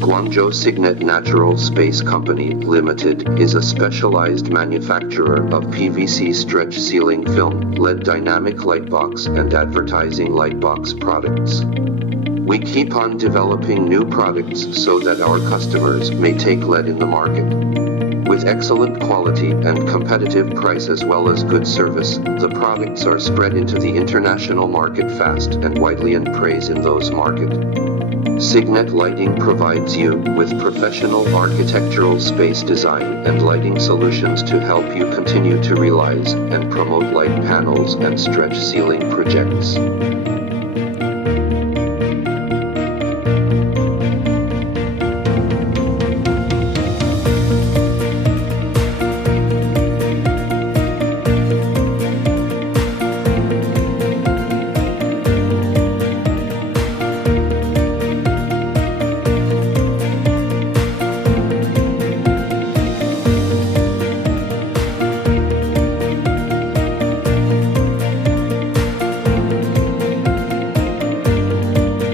Guangzhou Cygnet Natural Space Company Limited is a specialized manufacturer of PVC stretch ceiling film, LED dynamic lightbox and advertising lightbox products. We keep on developing new products so that our customers may take lead in the market. With excellent quality and competitive price as well as good service, the products are spread into the international market fast and widely in praise in those market. Cygnet Lighting provides you with professional architectural space design and lighting solutions to help you continue to realize and promote light panels and stretch ceiling projects.